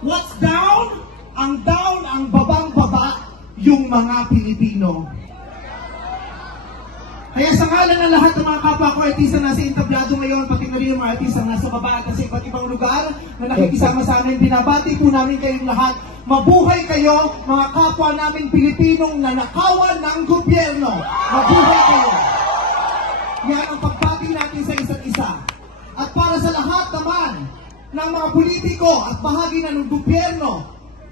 What's down? Ang down, ang babang-baba, yung mga Pilipino. Kaya sa ngalan ng lahat ng mga kapwa ko artista na nasa entablado ngayon, pati na rin yung mga artista nasa baba at sa iba't ibang lugar na nakikisama sa amin, binabati po namin kayong lahat. Mabuhay kayo, mga kapwa namin Pilipinong nanakawan ng gobyerno. Mabuhay kayo. Yan ang pagbati natin sa isa't isa. At para sa lahat naman ng mga politiko at bahagi na ng gobyerno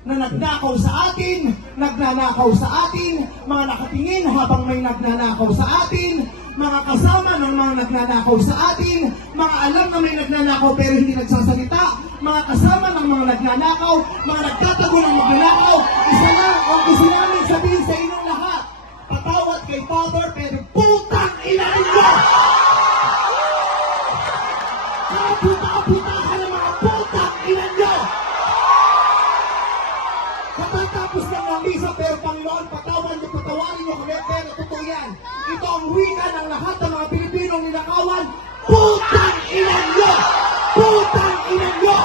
na nagnakaw sa atin, nagnanakaw sa atin, mga nakatingin habang may nagnanakaw sa atin, mga kasama ng mga nagnanakaw sa atin, mga alam na may nagnanakaw pero hindi nagsasalita, mga kasama ng mga nagnanakaw, mga nagtatago ng magnanakaw, isa lang ang gusto namin sabihin sa inyong lahat, patawad kay Father pero putang ina ninyo! Kaputa-putahan ng mga putang ina nyo! Katatapos lang ng misa, pero Panginoon, patawarin niyo kami, pero totoo yan. Ito ang wika ng lahat ng mga Pilipinong ninakawan, putang ina nyo! Putang ina nyo!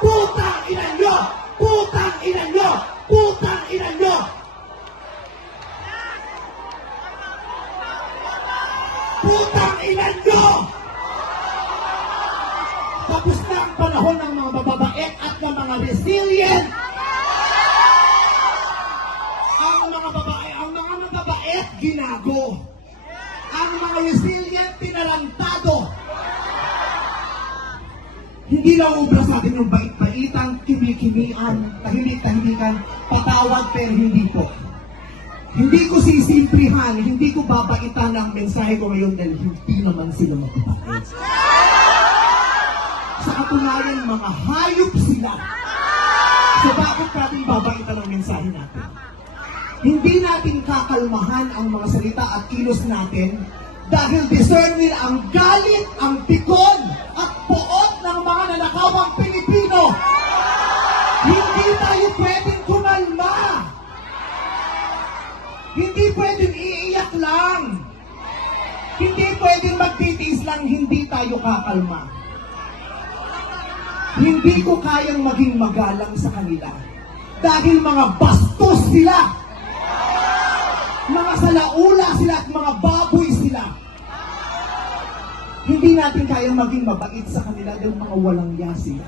Putang ina nyo! Putang ina nyo! Putang ina nyo! Putang ina nyo! Tapos na ang panahon ng mga mababait at ng mga resilient. Ang mga mababait, ginago. Ang mga resilient, tinarantado. Hindi lang ubra sa atin yung bait-baitan, kimi-kimian, tahimik-tahimikan, patawad pero hindi po. Hindi ko sisimplihan, hindi ko babaitan ang mensahe ko ngayon dahil hindi naman sila mababait. Sa katunayan, mga hayop sila. So bakit natin babaitan ang mensahe natin? Hindi natin kakalmahan ang mga salita at kilos natin dahil deserve nila ang galit, ang pikon, at poot ng mga nanakawang Pilipino. Hindi tayo pwedeng kumalma. Hindi pwedeng iiyak lang. Hindi pwedeng magtitiis lang, hindi tayo kakalma. Hindi ko kayang maging magalang sa kanila. Dahil mga bastos sila. Mga salaula sila at mga baboy sila. Hindi natin kayang maging mabait sa kanila dahil mga walang ya sila.